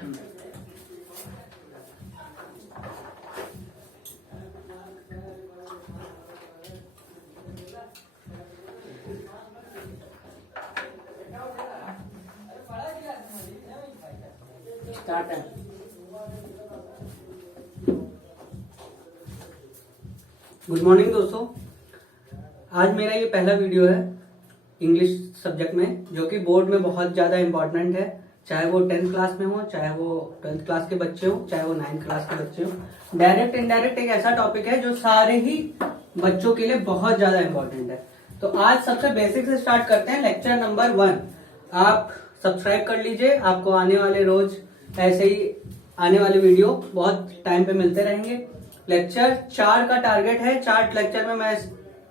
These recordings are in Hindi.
स्टार्ट है। गुड मॉर्निंग दोस्तों, आज मेरा ये पहला वीडियो है इंग्लिश सब्जेक्ट में, जो कि बोर्ड में बहुत ज्यादा इम्पोर्टेंट है। चाहे वो 10th क्लास में हो, चाहे वो 12th क्लास के बच्चे हो, चाहे वो 9th क्लास के बच्चे हो। डायरेक्ट इनडायरेक्ट एक ऐसा टॉपिक है जो सारे ही बच्चों के लिए बहुत ज्यादा इम्पोर्टेंट है। तो आज सबसे बेसिक से स्टार्ट करते हैं। लेक्चर नंबर 1 आप सब्सक्राइब कर लीजिए, आपको आने वाले रोज ऐसे ही आने वाले वीडियो बहुत टाइम पे मिलते रहेंगे। लेक्चर 4 का टारगेट है। 4 लेक्चर में मैं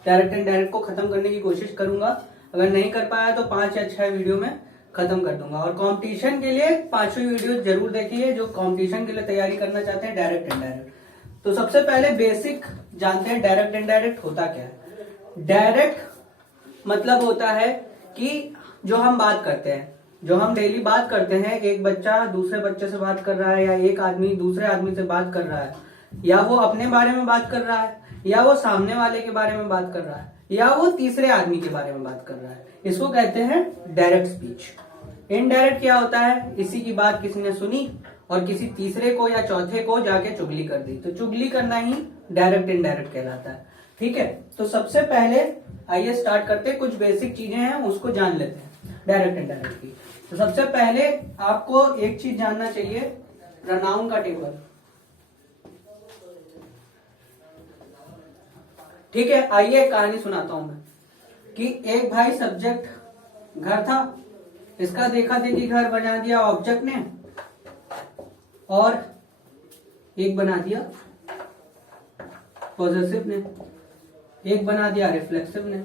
डायरेक्ट एंड डायरेक्ट को खत्म करने की कोशिश करूंगा। अगर नहीं कर पाया तो 5 या 6 वीडियो में खत्म कर दूंगा। और कंपटीशन के लिए 5वीं वीडियो जरूर देखिए, जो कंपटीशन के लिए तैयारी करना चाहते हैं डायरेक्ट एंड डायरेक्ट। तो सबसे पहले बेसिक जानते हैं डायरेक्ट एंड डायरेक्ट होता क्या है। डायरेक्ट मतलब होता है कि जो हम बात करते हैं, जो हम डेली बात करते हैं, एक बच्चा दूसरे बच्चे से बात कर रहा है, या एक आदमी दूसरे आदमी से बात कर रहा है, या वो अपने बारे में बात कर रहा है, या वो सामने वाले के बारे में बात कर रहा है, या वो तीसरे आदमी के बारे में बात कर रहा है, इसको कहते हैं डायरेक्ट स्पीच। इनडायरेक्ट क्या होता है, इसी की बात किसी ने सुनी और किसी तीसरे को या चौथे को जाके चुगली कर दी, तो चुगली करना ही डायरेक्ट इनडायरेक्ट कहलाता है। ठीक है, तो सबसे पहले आइए स्टार्ट करते हैं। कुछ बेसिक चीजें हैं उसको जान लेते हैं डायरेक्ट इनडायरेक्ट की। तो सबसे पहले आपको एक चीज जानना चाहिए, प्रोनाउन का टेबल। ठीक है, आइए कहानी सुनाता हूं मैं कि एक भाई सब्जेक्ट घर था, इसका देखा देखी घर बना दिया ऑब्जेक्ट ने, और एक बना दिया पॉजेसिव ने, एक बना दिया रिफ्लेक्सिव ने।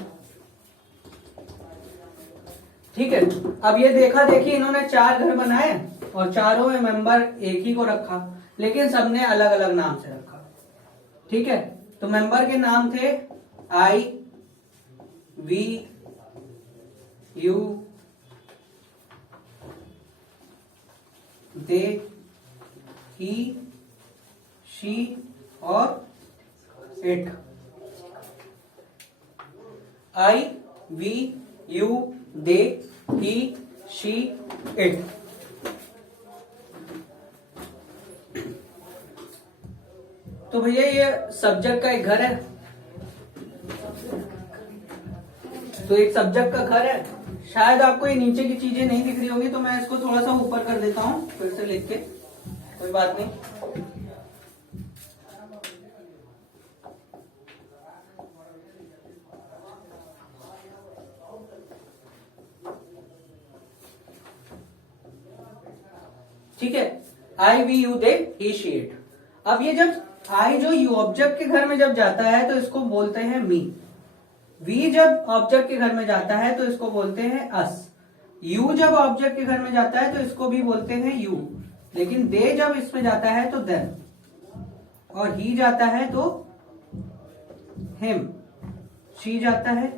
ठीक है, अब ये देखा देखी इन्होंने 4 घर बनाए और चारों में मेंबर एक ही को रखा, लेकिन सबने अलग अलग नाम से रखा। ठीक है, तो मेंबर के नाम थे I, V, U, they, he, she और it। I, V, U, they, he, she, it। तो भैया ये सब्जेक्ट का एक घर है, तो एक सब्जेक्ट का घर है। शायद आपको ये नीचे की चीजें नहीं दिख रही होंगी, तो मैं इसको थोड़ा सा ऊपर कर देता हूं फिर से लिख के, कोई बात नहीं। ठीक है, I, V, U, they, he, she, it। अब ये जब I जो यू ऑब्जेक्ट के घर में जब जाता है तो इसको बोलते हैं मी। V जब ऑब्जेक्ट के घर में जाता है तो इसको बोलते हैं अस। U जब ऑब्जेक्ट के घर में जाता है तो इसको भी बोलते हैं यू। लेकिन दे जब इसमें जाता है तो देम, और ही जाता है तो हिम, शी जाता है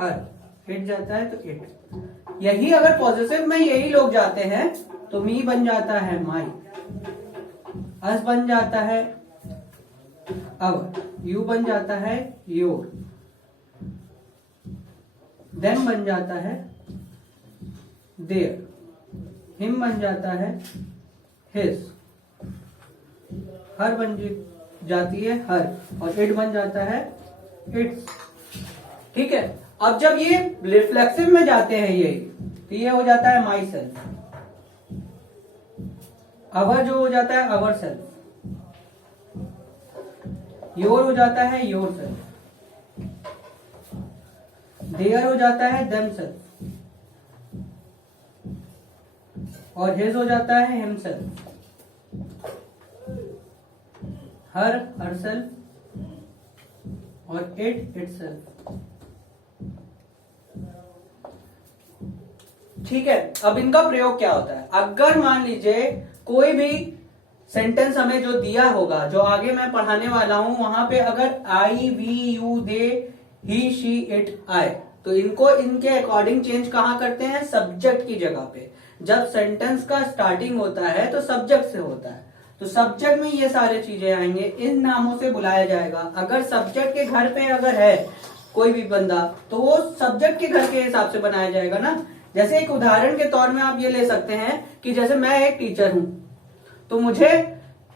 हर, इट जाता है तो इट। यही अगर पॉजिटिव में यही लोग जाते हैं तो मी बन जाता है माई, अस बन जाता है अवर, यू बन जाता है योर, देम बन जाता है देयर, हिम बन जाता है हिज, हर बन जाती है हर, और इट बन जाता है इट्स। ठीक है, अब जब ये रिफ्लेक्सिव में जाते हैं ये, तो ये हो जाता है माई सेल्फ। अवर जो हो जाता है अवर सेल्फ, योर हो जाता है योर सेल्फ, देयर हो जाता है देम सेल्फ, और हिज हो जाता है हिम सेल्फ, हर हर सेल्फ, और इट इट सेल्फ। ठीक है, अब इनका प्रयोग क्या होता है। अगर मान लीजिए कोई भी सेंटेंस हमें जो दिया होगा, जो आगे मैं पढ़ाने वाला हूं, वहां पे अगर I, we, you, they, he, she, it आए, तो इनको इनके अकॉर्डिंग चेंज कहां करते हैं, सब्जेक्ट की जगह पे। जब सेंटेंस का स्टार्टिंग होता है तो सब्जेक्ट से होता है, तो सब्जेक्ट में ये सारे चीजें आएंगे, इन नामों से बुलाया जाएगा। अगर सब्जेक्ट के घर पे अगर है कोई भी बंदा तो वो सब्जेक्ट के घर के हिसाब से बनाया जाएगा ना। जैसे एक उदाहरण के तौर में आप ये ले सकते हैं कि जैसे मैं एक टीचर हूं, तो मुझे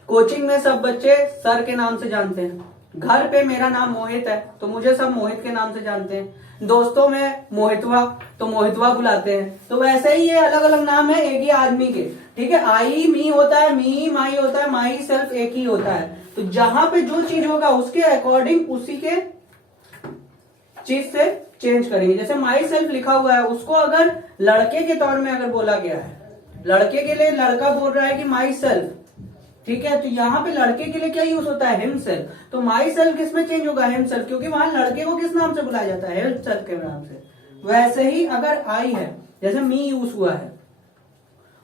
कोचिंग में सब बच्चे सर के नाम से जानते हैं, घर पे मेरा नाम मोहित है तो मुझे सब मोहित के नाम से जानते हैं, दोस्तों में मोहितवा तो मोहितवा बुलाते हैं। तो वैसे ही ये अलग अलग नाम है एक ही आदमी के, ठीक है। आई मी होता है, मी माई होता है, माई सेल्फ एक ही होता है। तो जहां पे जो चीज होगा उसके अकॉर्डिंग उसी के चीज से चेंज करेंगे। जैसे माई सेल्फ लिखा हुआ है, उसको अगर लड़के के तौर में अगर बोला गया है, लड़के के लिए लड़का बोल रहा है कि माई सेल्फ, ठीक है, तो यहाँ पे लड़के के लिए क्या यूज होता है, हिमसेल्फ। तो माई सेल्फ किस में चेंज होगा, हिमसेल्फ, क्योंकि वहां लड़के को किस नाम से बुलाया जाता है, हिमसेल्फ के नाम से। वैसे ही अगर आई है, जैसे मी यूज हुआ है,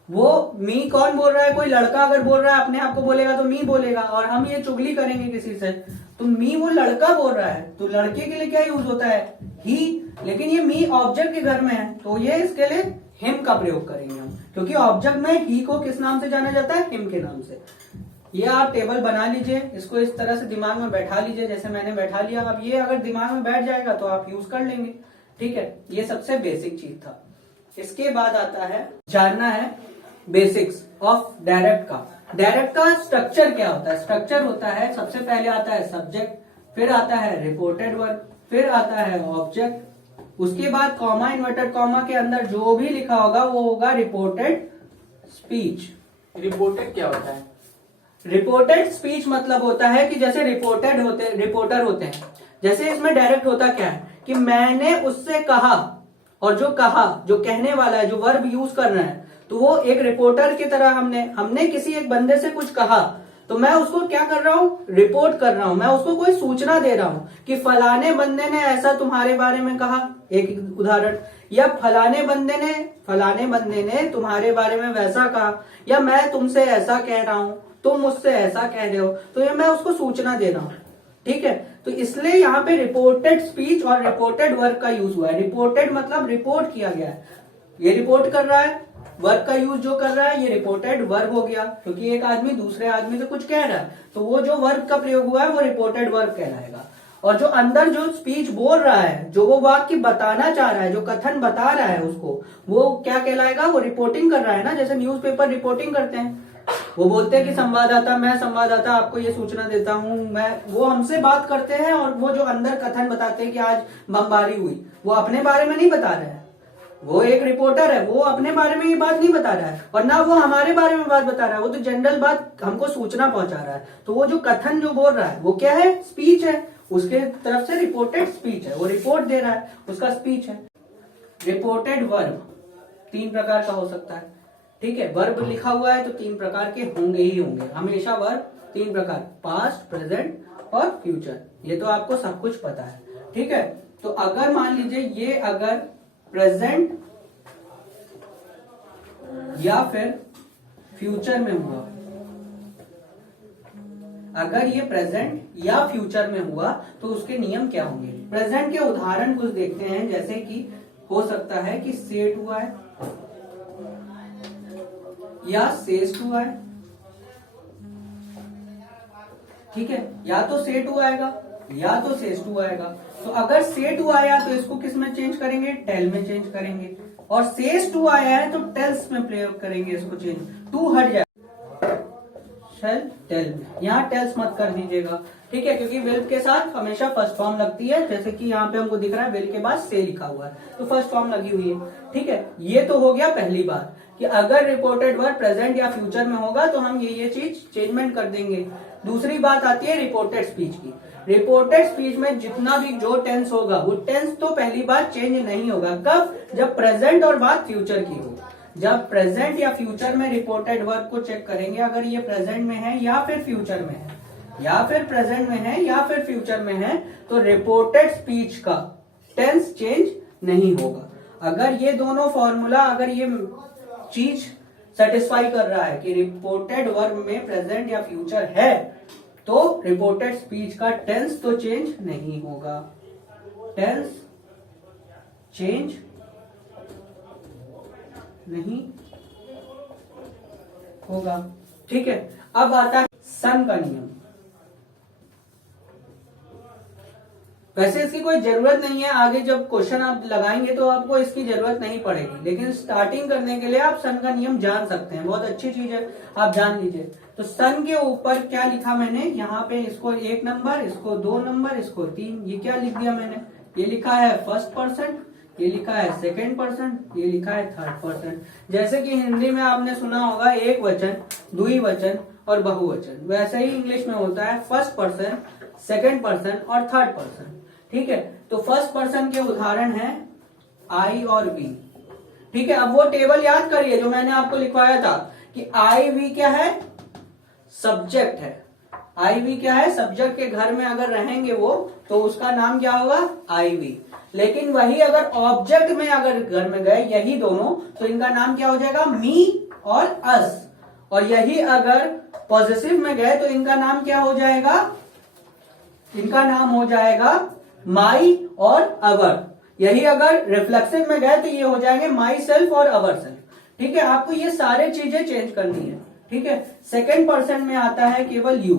वो मी कौन बोल रहा है, कोई लड़का अगर बोल रहा है अपने आप को बोलेगा तो मी बोलेगा, और हम ये चुगली करेंगे किसी से तो मी वो लड़का बोल रहा है, तो लड़के के लिए क्या यूज होता है, ही। लेकिन ये मी ऑब्जेक्ट के घर में है तो ये इसके लिए हिम का प्रयोग करेंगे हम, क्योंकि ऑब्जेक्ट में ही को किस नाम से जाना जाता है, हिम के नाम से। ये आप टेबल बना लीजिए, इसको इस तरह से दिमाग में बैठा लीजिए जैसे मैंने बैठा लिया। अब ये अगर दिमाग में बैठ जाएगा तो आप यूज कर लेंगे, ठीक है। ये सबसे बेसिक चीज था। इसके बाद आता है, जानना है बेसिक्स ऑफ डायरेक्ट का। डायरेक्ट का स्ट्रक्चर क्या होता है, स्ट्रक्चर होता है, सबसे पहले आता है सब्जेक्ट, फिर आता है रिपोर्टेड वर्ब, फिर आता है ऑब्जेक्ट, उसके बाद कॉमा इन्वर्टेड कॉमा के अंदर जो भी लिखा होगा वो होगा रिपोर्टेड स्पीच। रिपोर्टेड क्या होता है? रिपोर्टेड स्पीच मतलब होता है कि जैसे रिपोर्टर होते हैं, जैसे इसमें डायरेक्ट होता क्या है कि मैंने उससे कहा, और जो कहा, जो कहने वाला है, जो वर्ब यूज करना है, तो वो एक रिपोर्टर की तरह हमने किसी एक बंदे से कुछ कहा तो मैं उसको क्या कर रहा हूँ, रिपोर्ट कर रहा हूँ, मैं उसको कोई सूचना दे रहा हूँ कि फलाने बंदे ने ऐसा तुम्हारे बारे में कहा, एक उदाहरण, या फलाने बंदे ने तुम्हारे बारे में वैसा कहा, या मैं तुमसे ऐसा कह रहा हूँ, तुम मुझसे ऐसा कह रहे हो, तो ये मैं उसको सूचना दे रहा हूँ, ठीक है। तो इसलिए यहाँ पे रिपोर्टेड स्पीच और रिपोर्टेड वर्ब का यूज हुआ है। रिपोर्टेड मतलब रिपोर्ट किया गया है, ये रिपोर्ट कर रहा है, वर्ब का यूज जो कर रहा है ये रिपोर्टेड वर्ब हो गया, क्योंकि एक आदमी दूसरे आदमी से कुछ कह रहा है तो वो जो वर्ब का प्रयोग हुआ है वो रिपोर्टेड वर्ब कहलाएगा। और जो अंदर जो स्पीच बोल रहा है, जो वो वाक्य बताना चाह रहा है, जो कथन बता रहा है उसको, वो क्या कहलाएगा, वो रिपोर्टिंग कर रहा है ना। जैसे न्यूज़पेपर रिपोर्टिंग करते हैं, वो बोलते हैं कि मैं संवाददाता आपको ये सूचना देता हूँ, वो हमसे बात करते हैं, और वो जो अंदर कथन बताते हैं कि आज बमबारी हुई, वो अपने बारे में नहीं बता रहे हैं, वो एक रिपोर्टर है, वो अपने बारे में ये बात नहीं बता रहा है, और ना वो हमारे बारे में बात बता रहा है, वो तो जनरल बात हमको सूचना पहुंचा रहा है। तो वो जो कथन जो बोल रहा है वो क्या है, स्पीच है, उसके तरफ से रिपोर्टेड स्पीच है, वो रिपोर्ट दे रहा है, उसका स्पीच है। रिपोर्टेड वर्ब 3 प्रकार का हो सकता है, ठीक है। वर्ब लिखा हुआ है तो 3 प्रकार के होंगे ही होंगे, हमेशा वर्ब 3 प्रकार, पास्ट, प्रेजेंट और फ्यूचर, ये तो आपको सब कुछ पता है, ठीक है। तो अगर मान लीजिए ये अगर प्रेजेंट या फिर फ्यूचर में हुआ, अगर ये प्रेजेंट या फ्यूचर में हुआ तो उसके नियम क्या होंगे। प्रेजेंट के उदाहरण कुछ देखते हैं, जैसे कि हो सकता है कि सेट हुआ है या सेस्ट हुआ है, ठीक है, या तो सेट हुआ आएगा या तो सेस्ट हुआ आएगा। तो अगर सेट हुआ आया तो इसको किस में चेंज करेंगे, टेल में चेंज करेंगे, और सेस्ट हुआ आया है तो टेल्स में प्रयोग करेंगे, इसको चेंज, टू हट जाए, शेल टेल में, यहाँ टेल्स मत कर दीजिएगा, ठीक है, क्योंकि विल के साथ हमेशा फर्स्ट फॉर्म लगती है। जैसे कि यहाँ पे हमको दिख रहा है विल के बाद से लिखा हुआ है तो फर्स्ट फॉर्म लगी हुई है, ठीक है। ये तो हो गया पहली बात कि अगर रिपोर्टेड वर्ब प्रेजेंट या फ्यूचर में होगा तो हम ये चीज चेंजमेंट कर देंगे। दूसरी बात आती है रिपोर्टेड स्पीच की। रिपोर्टेड स्पीच में जितना भी जो टेंस होगा वो टेंस तो पहली बात चेंज नहीं होगा, कब, जब प्रेजेंट और बात फ्यूचर की हो। जब प्रेजेंट या फ्यूचर में रिपोर्टेड वर्ब को चेक करेंगे, अगर ये प्रेजेंट में है या फिर फ्यूचर में है, या फिर प्रेजेंट में है या फिर फ्यूचर में है, तो रिपोर्टेड स्पीच का टेंस चेंज नहीं होगा। अगर ये दोनों फॉर्मूला, अगर ये चीज सेटिस्फाई कर रहा है कि रिपोर्टेड वर्ब में प्रेजेंट या फ्यूचर है, तो रिपोर्टेड स्पीच का टेंस तो चेंज नहीं होगा, टेंस चेंज नहीं होगा। ठीक है, अब आता है सन का नियम। वैसे इसकी कोई जरूरत नहीं है, आगे जब क्वेश्चन आप लगाएंगे तो आपको इसकी जरूरत नहीं पड़ेगी, लेकिन स्टार्टिंग करने के लिए आप सन का नियम जान सकते हैं, बहुत अच्छी चीज है, आप जान लीजिए। तो सन के ऊपर क्या लिखा मैंने यहाँ पे, इसको 1 नंबर, इसको 2 नंबर, इसको 3, ये क्या लिख दिया मैंने, ये लिखा है फर्स्ट पर्सन, ये लिखा है सेकेंड पर्सन, ये लिखा है थर्ड पर्सन। जैसे कि हिंदी में आपने सुना होगा एक वचन, द्विवचन और बहुवचन, वैसे ही इंग्लिश में होता है फर्स्ट पर्सन, सेकेंड पर्सन और थर्ड पर्सन। ठीक है, तो फर्स्ट पर्सन के उदाहरण हैं आई और वी। ठीक है, अब वो टेबल याद करिए जो मैंने आपको लिखवाया था कि आई वी क्या है, सब्जेक्ट है। आई वी क्या है, सब्जेक्ट के घर में अगर रहेंगे वो तो उसका नाम क्या होगा, आई वी। लेकिन वही अगर ऑब्जेक्ट में अगर घर में गए यही दोनों, तो इनका नाम क्या हो जाएगा, मी और अस। और यही अगर पॉजिटिव में गए तो इनका नाम क्या हो जाएगा, इनका नाम हो जाएगा माई और अवर। यही अगर रिफ्लेक्सिव में गए तो ये हो जाएंगे माई सेल्फ और अवर सेल्फ। ठीक है, आपको ये सारे चीजें चेंज करनी है। ठीक है, सेकेंड पर्सन में आता है केवल यू।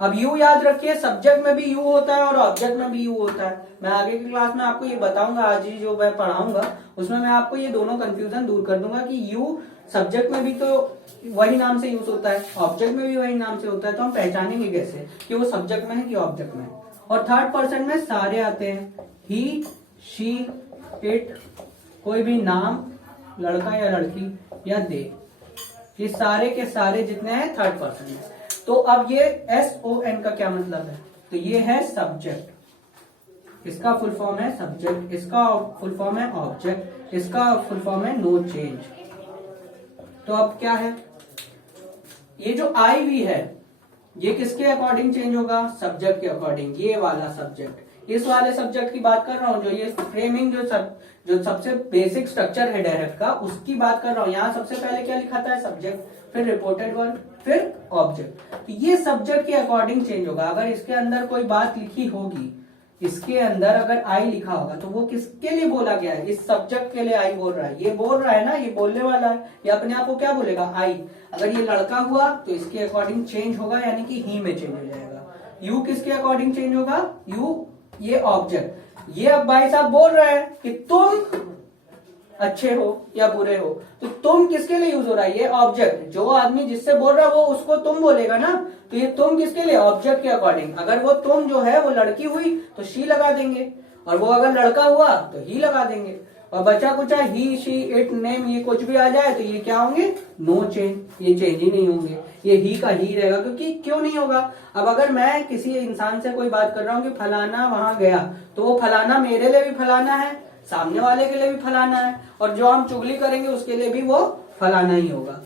अब यू याद रखिए, सब्जेक्ट में भी यू होता है और ऑब्जेक्ट में भी यू होता है। मैं आगे की क्लास में आपको ये बताऊंगा, आज ही जो मैं पढ़ाऊंगा उसमें मैं आपको ये दोनों कंफ्यूजन दूर कर दूंगा कि यू सब्जेक्ट में भी तो वही नाम से यूज होता है, ऑब्जेक्ट में भी वही नाम से होता है, तो हम पहचानेंगे कैसे कि वो सब्जेक्ट में है कि ऑब्जेक्ट में है। और थर्ड पर्सन में सारे आते हैं, ही, शी, इट, कोई भी नाम, लड़का या लड़की या दे, ये सारे के सारे जितने हैं थर्ड पर्सन है। तो अब ये SON का क्या मतलब है, तो ये है सब्जेक्ट, इसका फुल फॉर्म है सब्जेक्ट, इसका फुल फॉर्म है ऑब्जेक्ट, इसका फुल फॉर्म है नो चेंज। तो अब क्या है, ये जो IV है ये किसके अकॉर्डिंग चेंज होगा, सब्जेक्ट के अकॉर्डिंग। ये वाला सब्जेक्ट, इस वाले सब्जेक्ट की बात कर रहा हूं, जो ये फ्रेमिंग जो सबसे बेसिक स्ट्रक्चर है डायरेक्ट का, उसकी बात कर रहा हूं। यहाँ सबसे पहले क्या लिखाता है, सब्जेक्ट, फिर रिपोर्टेड वर्ब, फिर ऑब्जेक्ट। तो ये सब्जेक्ट के अकॉर्डिंग चेंज होगा। अगर इसके अंदर कोई बात लिखी होगी, इसके अंदर अगर आई लिखा होगा तो वो किसके लिए बोला गया है, इस सब्जेक्ट के लिए आई बोल रहा है। ये बोल रहा है ना, ये बोलने वाला है, ये अपने आप को क्या बोलेगा, आई। अगर ये लड़का हुआ तो इसके अकॉर्डिंग चेंज होगा, यानी कि ही में चेंज हो जाएगा। यू किसके अकॉर्डिंग चेंज होगा, यू ये ऑब्जेक्ट। ये अब भाई साहब बोल रहा है कि तुम अच्छे हो या बुरे हो, तो तुम किसके लिए यूज हो रहा है, ये ऑब्जेक्ट। जो आदमी जिससे बोल रहा है वो उसको तुम बोलेगा ना, तो ये तुम किसके लिए, ऑब्जेक्ट के अकॉर्डिंग। अगर वो तुम जो है वो लड़की हुई तो शी लगा देंगे, और वो अगर लड़का हुआ तो ही लगा देंगे। और बचा कुचा ही, शी, इट, नेम, ये कुछ भी आ जाए तो ये क्या होंगे, नो चेंज, ये चेंज ही नहीं होंगे, ये ही का ही रहेगा। क्योंकि क्यों नहीं होगा, अब अगर मैं किसी इंसान से कोई बात कर रहा हूँ कि फलाना वहां गया, तो वो फलाना मेरे लिए भी फलाना है, सामने वाले के लिए भी फलाना है, और जो हम चुगली करेंगे उसके लिए भी वो फलाना ही होगा।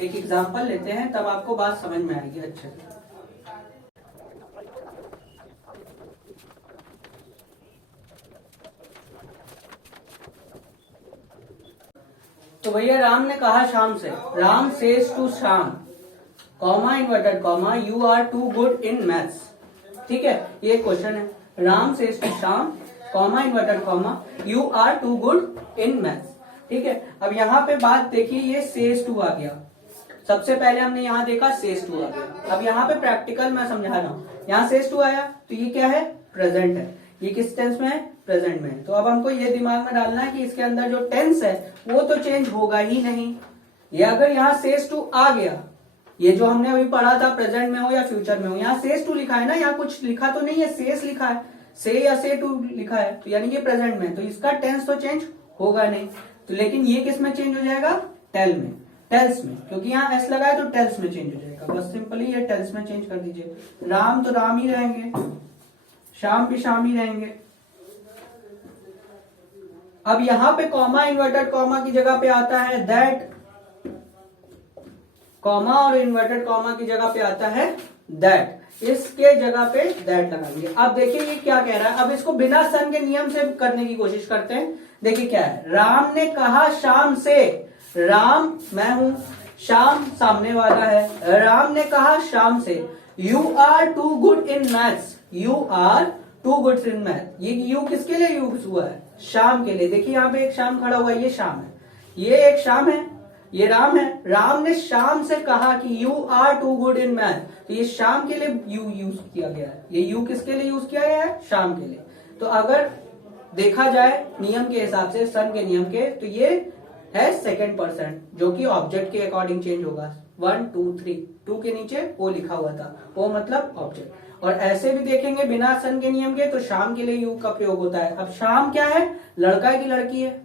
एक एग्जांपल लेते हैं तब आपको बात समझ में आएगी अच्छे से। तो भैया राम ने कहा शाम से, Ram says to Shyam, comma inverted comma, you are too good in maths. ठीक है, ये क्वेश्चन है, Ram says to Shyam, comma inverted comma, you are too good in maths. ठीक है, अब यहाँ पे बात देखिए, ये सेज टू आ गया। सबसे पहले हमने यहाँ देखा सेज टू आ गया। अब यहाँ पे प्रैक्टिकल मैं समझा रहा हूँ, यहाँ सेज टू आया तो ये क्या है, प्रेजेंट है। ये किस टेंस में है, प्रेजेंट में है। तो अब हमको ये दिमाग में डालना है कि इसके अंदर जो टेंस है वो तो चेंज होगा ही नहीं। ये अगर यहाँ सेज टू आ गया, ये जो हमने अभी पढ़ा था प्रेजेंट में हो या फ्यूचर में हो, यहाँ सेज टू लिखा है ना, यहाँ कुछ लिखा तो नहीं है, सेज लिखा है, से या से टू लिखा है, तो यानी कि प्रेजेंट में, तो इसका टेंस तो चेंज होगा नहीं। तो लेकिन ये किस में चेंज हो जाएगा, टेल में, टेल्स में, क्योंकि यहाँ एस लगा है तो टेल्स में चेंज हो जाएगा। बस सिंपली ये टेल्स में चेंज कर दीजिए। राम तो राम ही रहेंगे, शाम भी शाम ही रहेंगे। अब यहाँ पे कॉमा इन्वर्टेड कॉमा की जगह पे आता है दैट, कॉमा और इन्वर्टेड कॉमा की जगह पे आता है दैट, इसके जगह पे दैट लगाएंगे। अब देखिए ये क्या कह रहा है, अब इसको बिना सन के नियम से करने की कोशिश करते हैं। देखिए क्या है, राम ने कहा शाम से, राम मैं हूं, शाम सामने वाला है, राम ने कहा शाम से, you are too good in maths, you are too good in math. ये यू किसके लिए यूज हुआ है, शाम के लिए। देखिए यहाँ पे एक शाम खड़ा हुआ है, ये शाम है, ये एक शाम है, ये राम है, राम ने श्याम से कहा कि you are too good in math, तो ये श्याम के लिए यू यूज किया गया है। ये यू किसके लिए यूज किया गया है? श्याम के लिए। तो अगर देखा जाए नियम के हिसाब से, सन के नियम के, तो ये है सेकंड पर्सन, जो कि ऑब्जेक्ट के अकॉर्डिंग चेंज होगा। 1 2 3, 2 के नीचे ओ लिखा हुआ था, ओ मतलब ऑब्जेक्ट। और ऐसे भी देखेंगे बिना सन के नियम के, तो शाम के लिए यू का प्रयोग होता है। अब शाम क्या है? लड़का है कि लड़की है?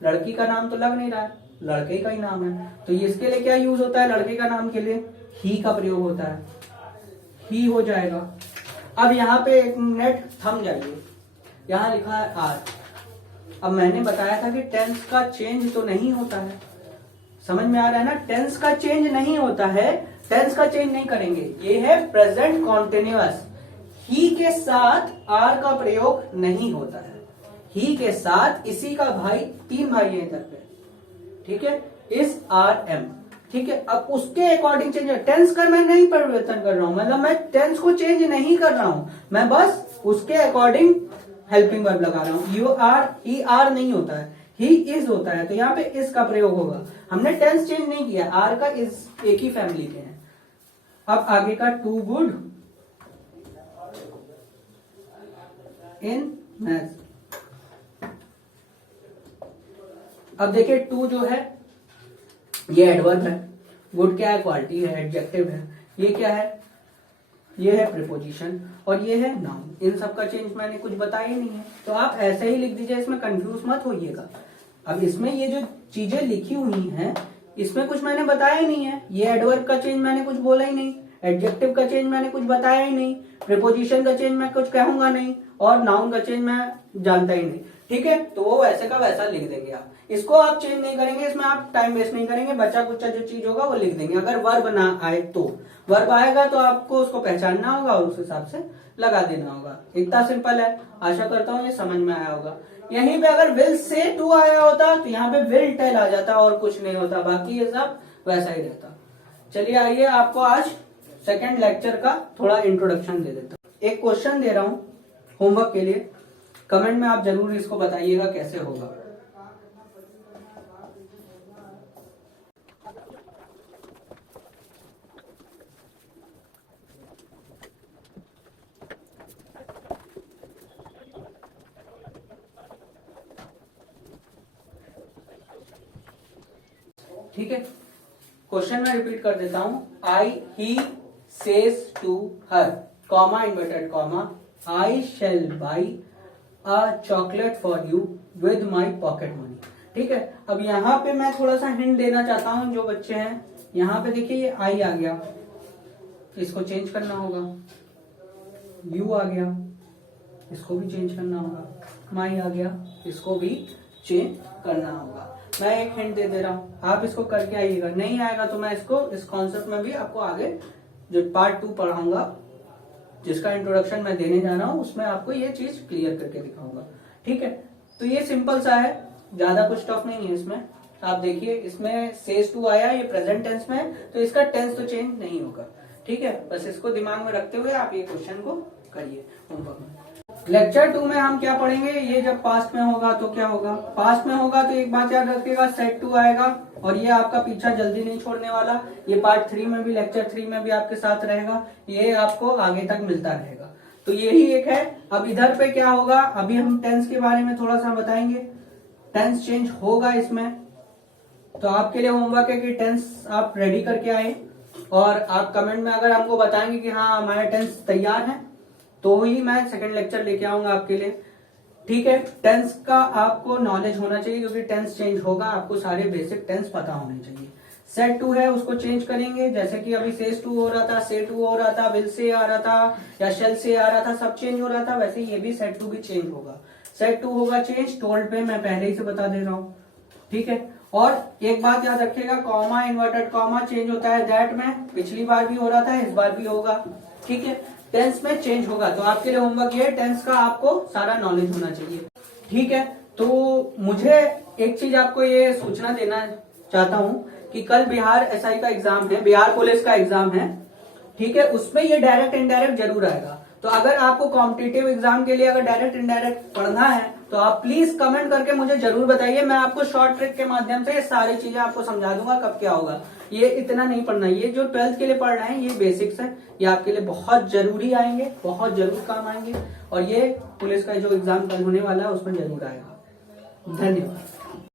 लड़की का नाम तो लग नहीं रहा है, लड़के का ही नाम है, तो इसके लिए क्या यूज होता है? लड़के का नाम के लिए ही का प्रयोग होता है, ही हो जाएगा। अब यहाँ पे एक मिनट थम जाइए, यहाँ लिखा है आर। अब मैंने बताया था कि टेंस का चेंज तो नहीं होता है, समझ में आ रहा है ना? टेंस का चेंज नहीं होता है, टेंस का चेंज नहीं करेंगे। ये है प्रेजेंट कॉन्टिन्यूअस, ही के साथ आर का प्रयोग नहीं होता है। ही के साथ इसी का भाई, 3 भाई है इधर पे, ठीक है, इस आर एम, ठीक है। अब उसके अकॉर्डिंग चेंज, टेंस का मैं नहीं परिवर्तन कर रहा हूं, मतलब मैं टेंस को चेंज नहीं कर रहा हूं, मैं बस उसके अकॉर्डिंग हेल्पिंग वर्ब लगा रहा हूं। यू आर, ही आर नहीं होता है, ही इज होता है, तो यहाँ पे इस का प्रयोग होगा। हमने टेंस चेंज नहीं किया, आर का इज एक ही फैमिली के हैं। अब आगे का टू गुड इन मैथ्स। अब देखिए टू जो है ये एडवर्ब है, गुड क्या है? क्वालिटी है, एडजेक्टिव है। ये क्या है? ये है प्रीपोजिशन, और ये है नाउन। इन सब का चेंज मैंने कुछ बताया ही नहीं है, तो आप ऐसे ही लिख दीजिए, इसमें कंफ्यूज मत होइएगा। अब इसमें ये जो चीजें लिखी हुई हैं, इसमें कुछ मैंने बताया ही नहीं है। ये एडवर्ब का चेंज मैंने कुछ बोला ही नहीं, एडजेक्टिव का चेंज मैंने कुछ बताया ही नहीं, प्रीपोजिशन का चेंज मैं कुछ कहूंगा नहीं, और नाउन का चेंज मैं जानता ही नहीं, ठीक है। तो वो वैसे का वैसा लिख देंगे आप, इसको आप चेंज नहीं करेंगे, इसमें आप टाइम वेस्ट नहीं करेंगे, बचा कुचा जो चीज होगा वो लिख देंगे। अगर वर्ब ना आए तो, वर्ब आएगा तो आपको उसको पहचानना होगा और उस हिसाब से लगा देना होगा। इतना सिंपल है, आशा करता हूँ ये समझ में आया होगा। यहीं पे अगर विल से टू आया होता तो यहाँ पे विल टेल आ जाता और कुछ नहीं होता, बाकी ये सब वैसा ही रहता। चलिए आइए आपको आज सेकेंड लेक्चर का थोड़ा इंट्रोडक्शन दे देता हूँ। एक क्वेश्चन दे रहा हूँ होमवर्क के लिए, कमेंट में आप जरूर इसको बताइएगा कैसे होगा। ठीक है, क्वेश्चन मैं रिपीट कर देता हूं। I he says to her, comma inverted comma, I shall buy a chocolate for you with my pocket money. ठीक है, अब यहाँ पे मैं थोड़ा सा हिंट देना चाहता हूँ जो बच्चे हैं, यहाँ पे देखिए ये आई आ गया, इसको चेंज करना होगा, यू आ गया, इसको भी चेंज करना होगा, माई आ गया, इसको भी चेंज करना होगा। मैं एक हिंट दे दे रहा हूँ, आप इसको करके आइएगा, नहीं आएगा तो मैं इसको इस कॉन्सेप्ट में भी आपको आगे जो पार्ट 2 पढ़ाऊंगा, जिसका इंट्रोडक्शन मैं देने जा रहा हूँ, उसमें आपको ये चीज क्लियर करके दिखाऊंगा। ठीक है, तो ये सिंपल सा है, ज्यादा कुछ टफ नहीं है इसमें। आप देखिए इसमें सेज टू आया, ये प्रेजेंट टेंस में है, तो इसका टेंस तो चेंज नहीं होगा। ठीक है, बस इसको दिमाग में रखते हुए आप ये क्वेश्चन को करिए होमवर्क में। लेक्चर 2 में हम क्या पढ़ेंगे, ये जब पास्ट में होगा तो क्या होगा, पास्ट में होगा तो एक बात याद रखिएगा, सेट टू आएगा, और ये आपका पीछा जल्दी नहीं छोड़ने वाला, ये पार्ट 3 में भी, लेक्चर 3 में भी आपके साथ रहेगा, ये आपको आगे तक मिलता रहेगा। तो यही एक है। अब इधर पे क्या होगा, अभी हम टेंस के बारे में थोड़ा सा बताएंगे, टेंस चेंज होगा इसमें, तो आपके लिए होमवर्क है कि टेंस आप रेडी करके आए, और आप कमेंट में अगर हमको बताएंगे कि हाँ हमारे टेंस तैयार है, तो ही मैं सेकंड लेक्चर लेके आऊंगा आपके लिए। ठीक है, टेंस का आपको नॉलेज होना चाहिए, क्योंकि टेंस चेंज होगा, आपको सारे बेसिक टेंस पता होने चाहिए। सेट टू है, उसको चेंज करेंगे, जैसे कि अभी सेज टू हो रहा था, से टू हो रहा था, विल से आ रहा था, या शेल से आ रहा था, सब चेंज हो रहा था, वैसे ये भी सेट टू भी चेंज होगा। सेट टू होगा चेंज, टोल्ड पे मैं पहले ही से बता दे रहा हूँ। ठीक है, और एक बात याद रखिएगा, कॉमा इन्वर्टेड कॉमा चेंज होता है दैट में, पिछली बार भी हो रहा था, इस बार भी होगा। ठीक है, टेंस में चेंज होगा, तो आपके लिए होमवर्क ये टेंस का आपको सारा नॉलेज होना चाहिए। ठीक है, तो मुझे एक चीज आपको ये सूचना देना चाहता हूँ कि कल बिहार एसआई का एग्जाम है, बिहार पुलिस का एग्जाम है। ठीक है, उसमें ये डायरेक्ट इनडायरेक्ट जरूर आएगा। तो अगर आपको कॉम्पिटिटिव एग्जाम के लिए अगर डायरेक्ट इनडायरेक्ट पढ़ना है तो आप प्लीज कमेंट करके मुझे जरूर बताइए। मैं आपको शॉर्ट ट्रिक के माध्यम से ये सारी चीजें आपको समझा दूंगा कब क्या होगा। ये इतना नहीं पढ़ना, ये जो 12th के लिए पढ़ रहे हैं ये बेसिक्स है, ये आपके लिए बहुत जरूरी आएंगे, बहुत जरूर काम आएंगे, और ये पुलिस का जो एग्जाम कल होने वाला है उसमें जरूर आएगा। धन्यवाद।